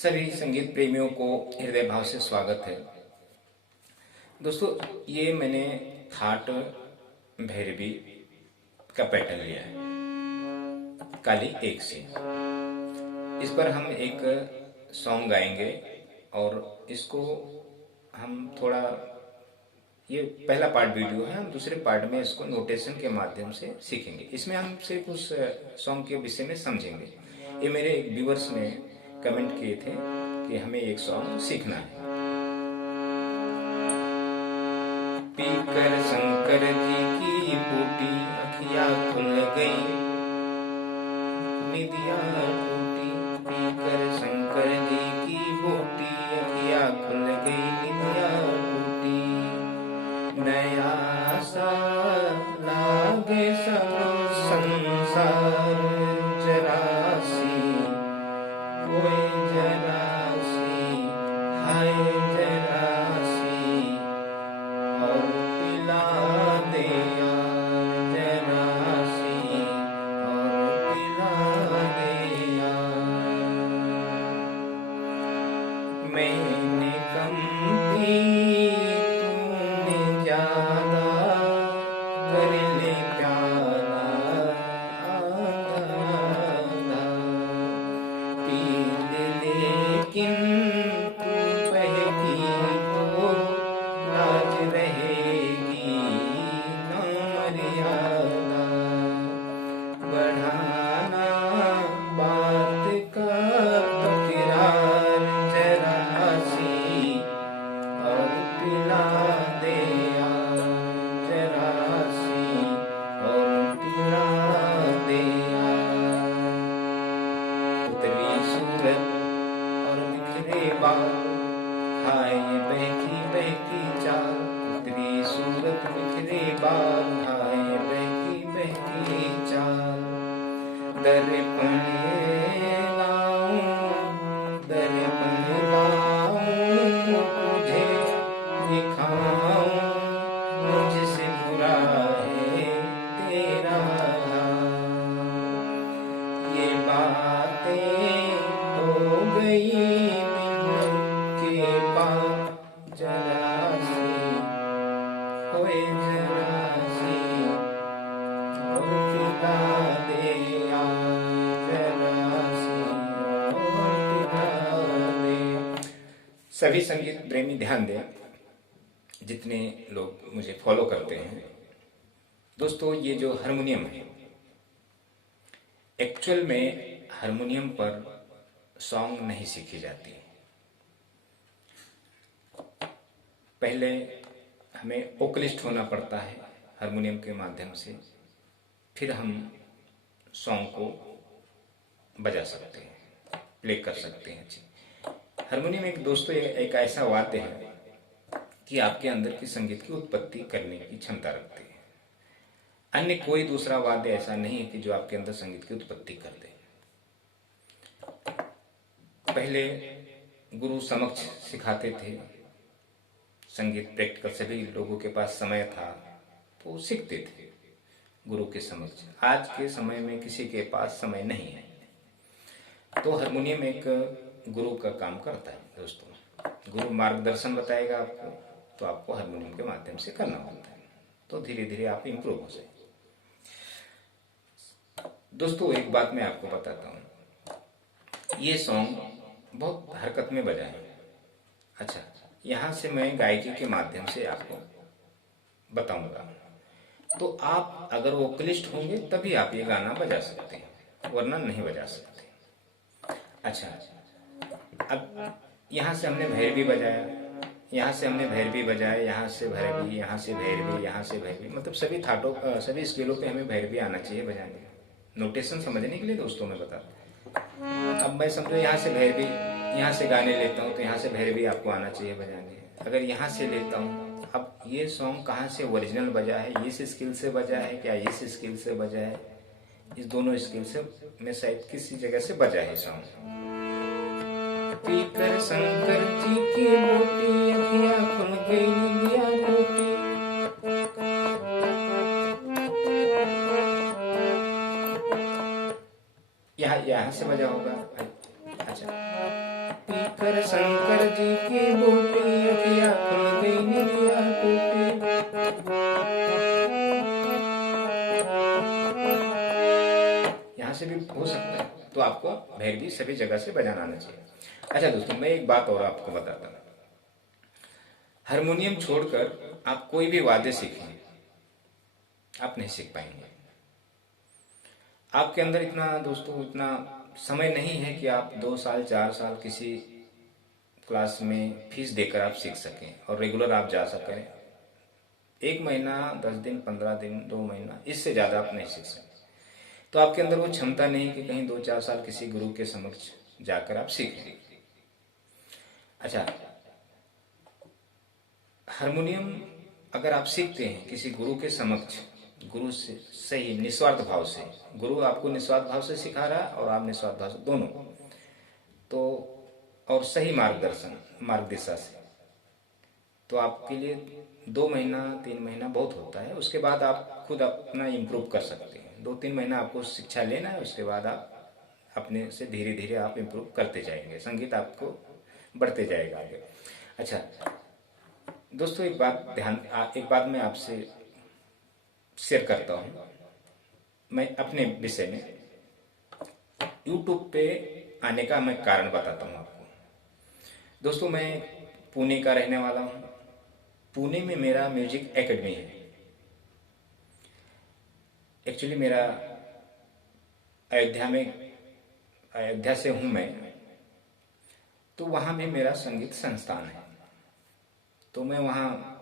सभी संगीत प्रेमियों को हृदय भाव से स्वागत है। दोस्तों, ये मैंने थाट भैरवी का पैटर्न लिया है काली एक से। इस पर हम एक सॉन्ग गाएंगे और इसको हम थोड़ा, ये पहला पार्ट वीडियो है, हम दूसरे पार्ट में इसको नोटेशन के माध्यम से सीखेंगे। इसमें हम सिर्फ उस सॉन्ग के विषय में समझेंगे। ये मेरे व्यूअर्स ने कमेंट किए थे कि हमें एक सॉन्ग सीखना है। पीकर शंकर जी की बूटी अखियां खुल गई, निदिया टूटी। पीकर शंकर जी की बूटी अखियां खुल गई, निदिया टूटी। नया सा लागे सब संसार, जरासी कोई जरासी, हाय जरासी, और पिला दे जरासी, और पिला दे। मैंने कम पी तूने ज्यादा, कर ले प्यारा आधा। पी ले लेकिन तू बहकी तो लाज रहेगी ना मर्यादा। बढ़ाना बात का तकरार, जरासी और पिला दे जरासी, और पिला दे। उतरी सूरत और बिखरे बाल, हाय बहकी बहकी चाल। उतरी सूरत बिखरे बाल, हाय बहकी बहकी चाल। दर्पण लाऊं, दर्पण लाऊं, तुझे दिखाऊं, मुझसे बुरा है तेरा हाल। ये बातें हो गई दिल के पार, जरासी होए जरासी, और पिला दे जरासी, और पिला दे। सभी संगीत प्रेमी ध्यान दें, जितने लोग मुझे फॉलो करते हैं। दोस्तों, ये जो हारमोनियम है, एक्चुअल में हारमोनियम पर सॉन्ग नहीं सीखी जाती। पहले हमें वोकलिस्ट होना पड़ता है हारमोनियम के माध्यम से, फिर हम सॉन्ग को बजा सकते हैं, प्ले कर सकते हैं। हारमोनियम एक दोस्तों एक ऐसा वाद्य है कि आपके अंदर की संगीत की उत्पत्ति करने की क्षमता रखती है। अन्य कोई दूसरा वाद्य ऐसा नहीं है कि जो आपके अंदर संगीत की उत्पत्ति कर दे। पहले गुरु समक्ष सिखाते थे संगीत, प्रैक्टिकल, सभी लोगों के पास समय था तो सीखते थे गुरु के समक्ष। आज के समय में किसी के पास समय नहीं है, तो हारमोनियम एक गुरु का काम करता है। दोस्तों, गुरु मार्गदर्शन बताएगा आपको, तो आपको हारमोनियम के माध्यम से करना पड़ता है, तो धीरे धीरे आप इम्प्रूव हो जाए। दोस्तों, एक बात मैं आपको बताता हूँ, ये सॉन्ग बहुत हरकत में बजा है। अच्छा, यहाँ से मैं गायकी के माध्यम से आपको बताऊंगा, तो आप अगर वोकलिस्ट होंगे तभी आप ये गाना बजा सकते हैं, वरना नहीं बजा सकते। अच्छा, अब यहाँ से हमने भैरवी बजाया, यहाँ से हमने भैरवी बजाया, यहाँ से भैरवी, यहाँ से भैरवी, यहाँ से भैरवी, मतलब सभी थाटों, सभी स्केलों पे हमें भैरवी आना चाहिए बजाने। नोटेशन समझने के लिए दोस्तों मैं बताता। अब मैं समझो यहाँ से भैरवी, यहाँ से गाने लेता हूँ तो यहाँ से भैरवी आपको आना चाहिए बजाने। अगर यहाँ से लेता हूँ, अब ये सॉन्ग कहाँ से ओरिजिनल बजा है, इस स्किल से बजा है क्या इस स्किल से बजा है, इस दोनों स्किल से मैं शायद किसी जगह से बजा है सॉन्ग। पीकर शंकर जी की बूटी अखियां खुल गई, निदिया टूटी। यहाँ से बजा होगा। अच्छा, कर शंकर जी की बूटी, अखिया खुल गई निदिया टूटी। यहाँ से भी हो सकता है, तो आपको भैरवी सभी जगह से बजाना आना चाहिए। अच्छा दोस्तों, मैं एक बात और आपको बताता हूँ। हारमोनियम छोड़कर आप कोई भी वाद्य सीखें, आप नहीं सीख पाएंगे। आपके अंदर इतना दोस्तों, इतना समय नहीं है कि आप 2 साल 4 साल किसी क्लास में फीस देकर आप सीख सकें और रेगुलर आप जा सकें। 1 महीना, 10 दिन, 15 दिन, 2 महीना, इससे ज़्यादा आप नहीं सीख सकते। तो आपके अंदर वो क्षमता नहीं कि कहीं 2-4 साल किसी गुरु के समक्ष जाकर आप सीखें। अच्छा, हारमोनियम अगर आप सीखते हैं किसी गुरु के समक्ष, गुरु से सही निस्वार्थ भाव से, गुरु आपको निस्वार्थ भाव से सिखा रहा है और आप निस्वार्थ भाव से, दोनों, तो और सही मार्गदर्शन, मार्ग दिशा से, तो आपके लिए 2 महीना 3 महीना बहुत होता है। उसके बाद आप खुद अपना इम्प्रूव कर सकते हैं। 2-3 महीना आपको शिक्षा लेना है, उसके बाद आप अपने से धीरे धीरे आप इम्प्रूव करते जाएंगे, संगीत आपको बढ़ते जाएगा आगे। अच्छा दोस्तों, एक बात मैं आपसे शेयर करता हूँ। मैं अपने विषय में यूट्यूब पे आने का मैं कारण बताता हूँ आपको। दोस्तों, मैं पुणे का रहने वाला हूँ। पुणे में मेरा म्यूजिक एकेडमी है। एक्चुअली मेरा अयोध्या से हूँ मैं, तो वहाँ भी मेरा संगीत संस्थान है। तो मैं वहाँ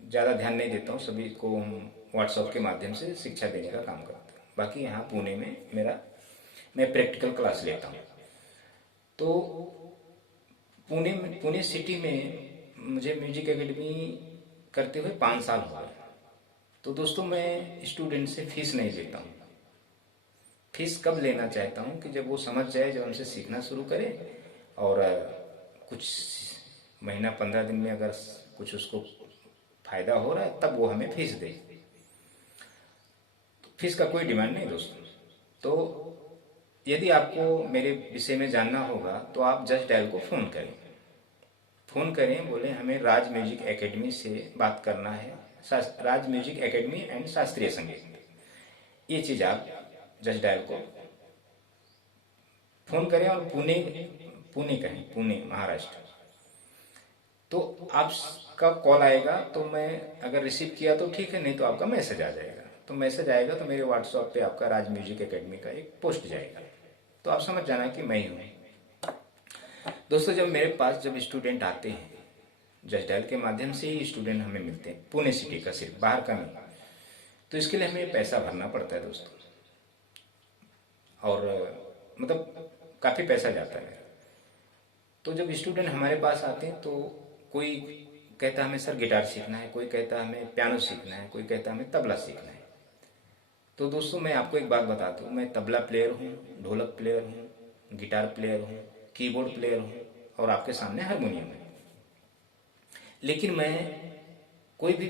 ज़्यादा ध्यान नहीं देता हूँ, सभी को हम व्हाट्सएप के माध्यम से शिक्षा देने का काम करते हैं। बाकी यहाँ पुणे में मैं प्रैक्टिकल क्लास लेता हूँ। तो पुणे सिटी में मुझे म्यूजिक एकेडमी करते हुए 5 साल हो गए। तो दोस्तों, मैं स्टूडेंट से फीस नहीं लेता हूँ। फीस कब लेना चाहता हूँ कि जब वो समझ जाए, जब हमसे सीखना शुरू करे और कुछ महीना 15 दिन में अगर कुछ उसको फायदा हो रहा है, तब वो हमें फीस दे। तो फीस का कोई डिमांड नहीं दोस्तों। तो यदि आपको मेरे विषय में जानना होगा तो आप जस्ट डायल को फ़ोन करें, बोले हमें राज म्यूजिक एकेडमी से बात करना है, राज म्यूजिक एकेडमी एंड शास्त्रीय संगीत। ये चीज़ आप जस्ट डायल को फ़ोन करें और पुणे कहें, पुणे महाराष्ट्र। तो आपका कॉल आएगा, तो मैं अगर रिसीव किया तो ठीक है, नहीं तो आपका मैसेज आ जाएगा। तो मैसेज आएगा तो मेरे व्हाट्सएप पे आपका राज म्यूजिक एकेडमी का एक पोस्ट जाएगा, तो आप समझ जाना कि मैं ही हूँ। दोस्तों, जब मेरे पास जब स्टूडेंट आते हैं, जस्ट डायल के माध्यम से ही स्टूडेंट हमें मिलते हैं, पुणे सिटी का, सिर्फ बाहर का नहीं। तो इसके लिए हमें पैसा भरना पड़ता है दोस्तों, और मतलब काफ़ी पैसा जाता है। तो जब स्टूडेंट हमारे पास आते हैं, तो कोई कहता है हमें सर गिटार सीखना है, कोई कहता है हमें पियानो सीखना है, कोई कहता है हमें तबला सीखना है। तो दोस्तों, मैं आपको एक बात बताता हूँ, मैं तबला प्लेयर हूँ, ढोलक प्लेयर हूँ, गिटार प्लेयर हूँ, कीबोर्ड प्लेयर हूँ, और आपके सामने हारमोनियम है। लेकिन मैं, कोई भी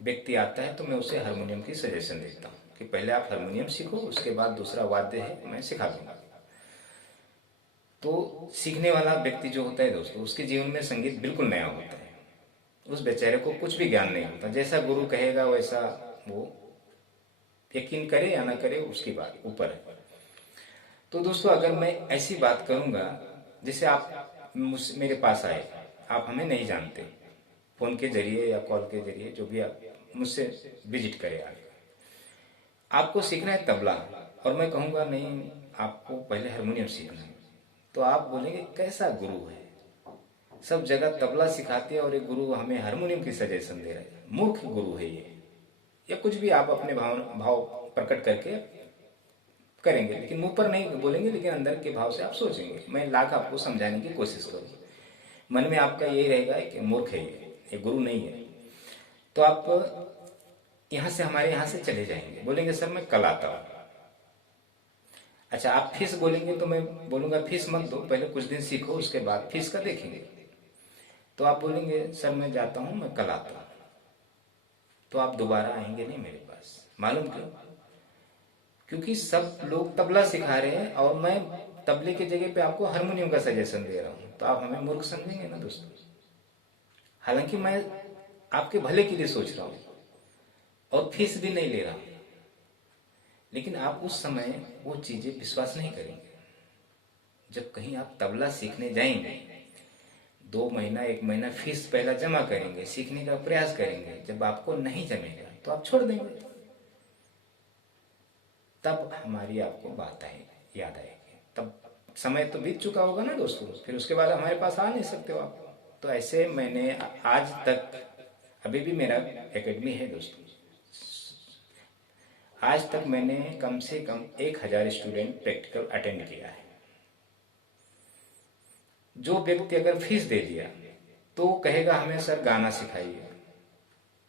व्यक्ति आता है तो मैं उसे हारमोनियम की सजेशन देता हूँ कि पहले आप हारमोनियम सीखो, उसके बाद दूसरा वाद्य है मैं सिखा दूंगा। तो सीखने वाला व्यक्ति जो होता है दोस्तों, उसके जीवन में संगीत बिल्कुल नया होता है। उस बेचारे को कुछ भी ज्ञान नहीं होता, जैसा गुरु कहेगा वैसा वो यकीन करे या ना करे, उसकी बात ऊपर है। तो दोस्तों, अगर मैं ऐसी बात करूंगा, जैसे आप मेरे पास आए, आप हमें नहीं जानते, फोन के जरिए या कॉल के जरिए, जो भी आप मुझसे विजिट करें आगे, आपको सीखना है तबला, और मैं कहूँगा नहीं आपको पहले हारमोनियम सीखना है, तो आप बोलेंगे कैसा गुरु है, सब जगह तबला सिखाते हैं और एक गुरु हमें हारमोनियम की सजेशन दे रहा है, मूर्ख गुरु है ये। या कुछ भी आप अपने भाव प्रकट करके करेंगे, लेकिन मुंह पर नहीं बोलेंगे, लेकिन अंदर के भाव से आप सोचेंगे। मैं लाख आपको समझाने की कोशिश करूँगा, मन में आपका यही रहेगा कि मूर्ख है ये गुरु नहीं है। तो आप यहाँ से, हमारे यहाँ से चले जाएंगे, बोलेंगे सर मैं कल आता हूँ। अच्छा, आप फीस बोलेंगे तो मैं बोलूँगा फीस मत दो, पहले कुछ दिन सीखो, उसके बाद फीस का देखेंगे। तो आप बोलेंगे सर मैं जाता हूँ, मैं कल आता हूँ, तो आप दोबारा आएंगे नहीं मेरे पास। मालूम क्यों? क्योंकि सब लोग तबला सिखा रहे हैं और मैं तबले की जगह पे आपको हारमोनियम का सजेशन दे रहा हूँ, तो आप हमें मूर्ख समझेंगे ना दोस्तों। हालांकि मैं आपके भले के लिए सोच रहा हूँ और फीस भी नहीं ले रहा हूँ, लेकिन आप उस समय वो चीजें विश्वास नहीं करेंगे। जब कहीं आप तबला सीखने जाएंगे, 2 महीना 1 महीना फीस पहला जमा करेंगे, सीखने का प्रयास करेंगे, जब आपको नहीं जमेगा तो आप छोड़ देंगे। तब हमारी आपको बात आएगी, याद आएगी। तब समय तो बीत चुका होगा ना दोस्तों, फिर उसके बाद हमारे पास आ नहीं सकते हो आप। तो ऐसे मैंने आज तक, अभी भी मेरा एकेडमी है दोस्तों, आज तक मैंने कम से कम 1000 स्टूडेंट प्रैक्टिकल अटेंड किया है। जो व्यक्ति अगर फीस दे दिया तो कहेगा हमें सर गाना सिखाइए,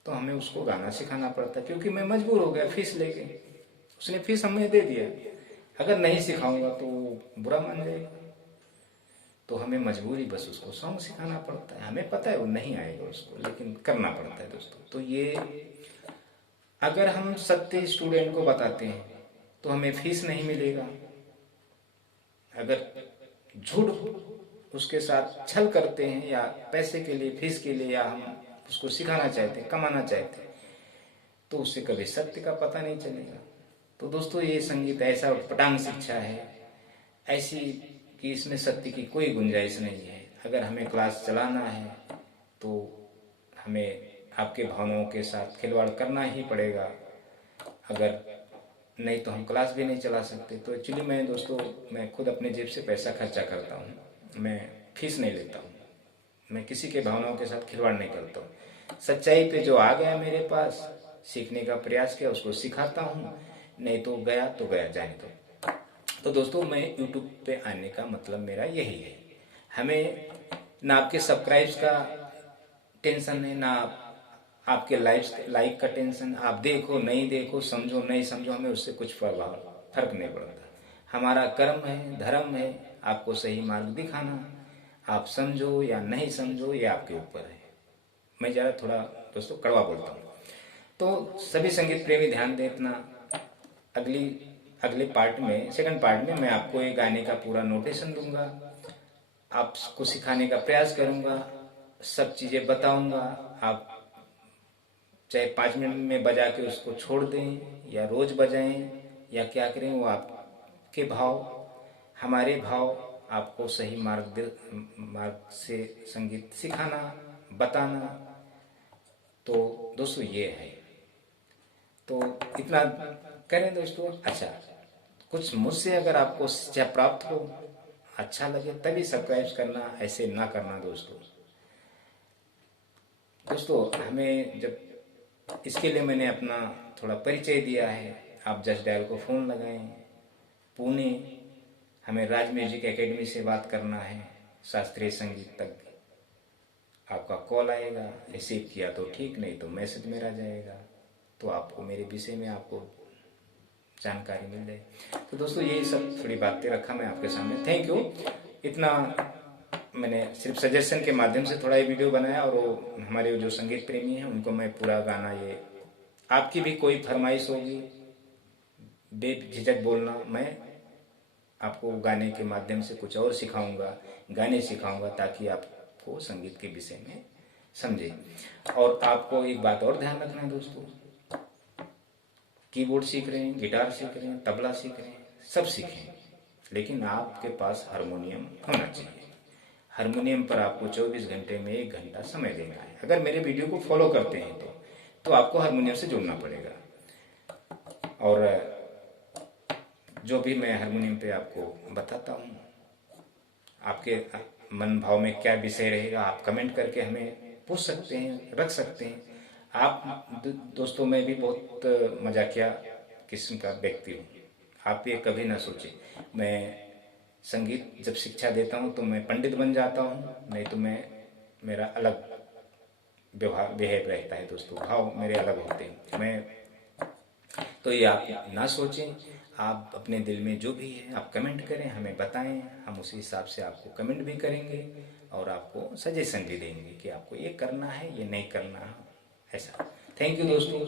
तो हमें उसको गाना सिखाना पड़ता, क्योंकि मैं मजबूर हो गया फीस लेके। उसने फीस हमें दे दिया, अगर नहीं सिखाऊंगा तो बुरा मान जाएगा, तो हमें मजबूरी बस उसको सॉन्ग सिखाना पड़ता है। हमें पता है वो नहीं आएगा उसको, लेकिन करना पड़ता है दोस्तों। तो ये अगर हम सत्य स्टूडेंट को बताते हैं तो हमें फीस नहीं मिलेगा। अगर झूठ उसके साथ छल करते हैं या पैसे के लिए, फीस के लिए, या हम उसको सिखाना चाहते हैं, कमाना चाहते हैं, तो उससे कभी सत्य का पता नहीं चलेगा। तो दोस्तों ये संगीत ऐसा पटांग शिक्षा है ऐसी कि इसमें सत्य की कोई गुंजाइश नहीं है। अगर हमें क्लास चलाना है तो हमें आपके भावनाओं के साथ खिलवाड़ करना ही पड़ेगा, अगर नहीं तो हम क्लास भी नहीं चला सकते। तो एक्चुअली मैं दोस्तों, मैं खुद अपने जेब से पैसा खर्चा करता हूँ, मैं फीस नहीं लेता हूँ, मैं किसी के भावनाओं के साथ खिलवाड़ नहीं करता हूँ। सच्चाई पे जो आ गया मेरे पास, सीखने का प्रयास किया, उसको सिखाता हूँ, नहीं तो गया जाने दो। तो दोस्तों मैं यूट्यूब पे आने का मतलब मेरा यही है। हमें ना आपके सब्सक्राइब्स का टेंशन है, ना आपके लाइक का टेंशन। आप देखो नहीं देखो, समझो नहीं समझो, हमें उससे कुछ फर्क नहीं पड़ता। हमारा कर्म है, धर्म है आपको सही मार्ग दिखाना। आप समझो या नहीं समझो ये आपके ऊपर है। मैं जरा थोड़ा दोस्तों कड़वा बोलता हूँ, तो सभी संगीत प्रेमी ध्यान दें इतना। अगले पार्ट में, सेकंड पार्ट में मैं आपको एक गाने का पूरा नोटेशन दूंगा, आपको सिखाने का प्रयास करूंगा, सब चीजें बताऊंगा। आप चाहे 5 मिनट में बजा के उसको छोड़ दें या रोज बजाएं या क्या करें, वो आपके भाव, हमारे भाव आपको सही मार्ग से संगीत सिखाना, बताना। तो दोस्तों ये है, तो इतना करें दोस्तों। अच्छा, कुछ मुझसे अगर आपको शिक्षा प्राप्त हो, अच्छा लगे, तभी सब्सक्राइब करना, ऐसे ना करना दोस्तों। हमें जब इसके लिए मैंने अपना थोड़ा परिचय दिया है। आप जस्ट डायल को फ़ोन लगाएं, पुणे, हमें राज म्यूजिक एकेडमी से बात करना है, शास्त्रीय संगीत तक आपका कॉल आएगा, रिसीव किया तो ठीक, नहीं तो मैसेज मेरा जाएगा, तो आपको मेरे विषय में आपको जानकारी मिल जाए। तो दोस्तों यही सब थोड़ी बातें रखा मैं आपके सामने। Thank you. इतना मैंने सिर्फ सजेशन के माध्यम से थोड़ा ये वीडियो बनाया, और वो हमारे जो संगीत प्रेमी हैं उनको मैं पूरा गाना, ये आपकी भी कोई फरमाइश होगी बेझिझक बोलना, मैं आपको गाने के माध्यम से कुछ और सिखाऊंगा, गाने सिखाऊंगा, ताकि आपको संगीत के विषय में समझे। और आपको एक बात और ध्यान रखना है दोस्तों, कीबोर्ड सीख रहे हैं, गिटार सीख रहे हैं, तबला सीख रहे हैं, सब सीखें, लेकिन आपके पास हारमोनियम होना चाहिए। हारमोनियम पर आपको 24 घंटे में 1 घंटा समय देना है। अगर मेरे वीडियो को फॉलो करते हैं तो आपको हारमोनियम से जुड़ना पड़ेगा। और जो भी मैं हारमोनियम पे आपको बताता हूँ, आपके मन भाव में क्या विषय रहेगा, आप कमेंट करके हमें पूछ सकते हैं, रख सकते हैं। आप दोस्तों, मैं भी बहुत मजाकिया किस्म का व्यक्ति हूँ, आप ये कभी ना सोचें। मैं संगीत जब शिक्षा देता हूँ तो मैं पंडित बन जाता हूँ, नहीं तो मेरा अलग बिहेव रहता है दोस्तों, भाव मेरे अलग होते हैं। तो ये आप ना सोचें, आप अपने दिल में जो भी है आप कमेंट करें, हमें बताएं, हम उसी हिसाब से आपको कमेंट भी करेंगे और आपको सजेशन भी देंगे कि आपको ये करना है, ये नहीं करना है, ऐसा। थैंक यू दोस्तों।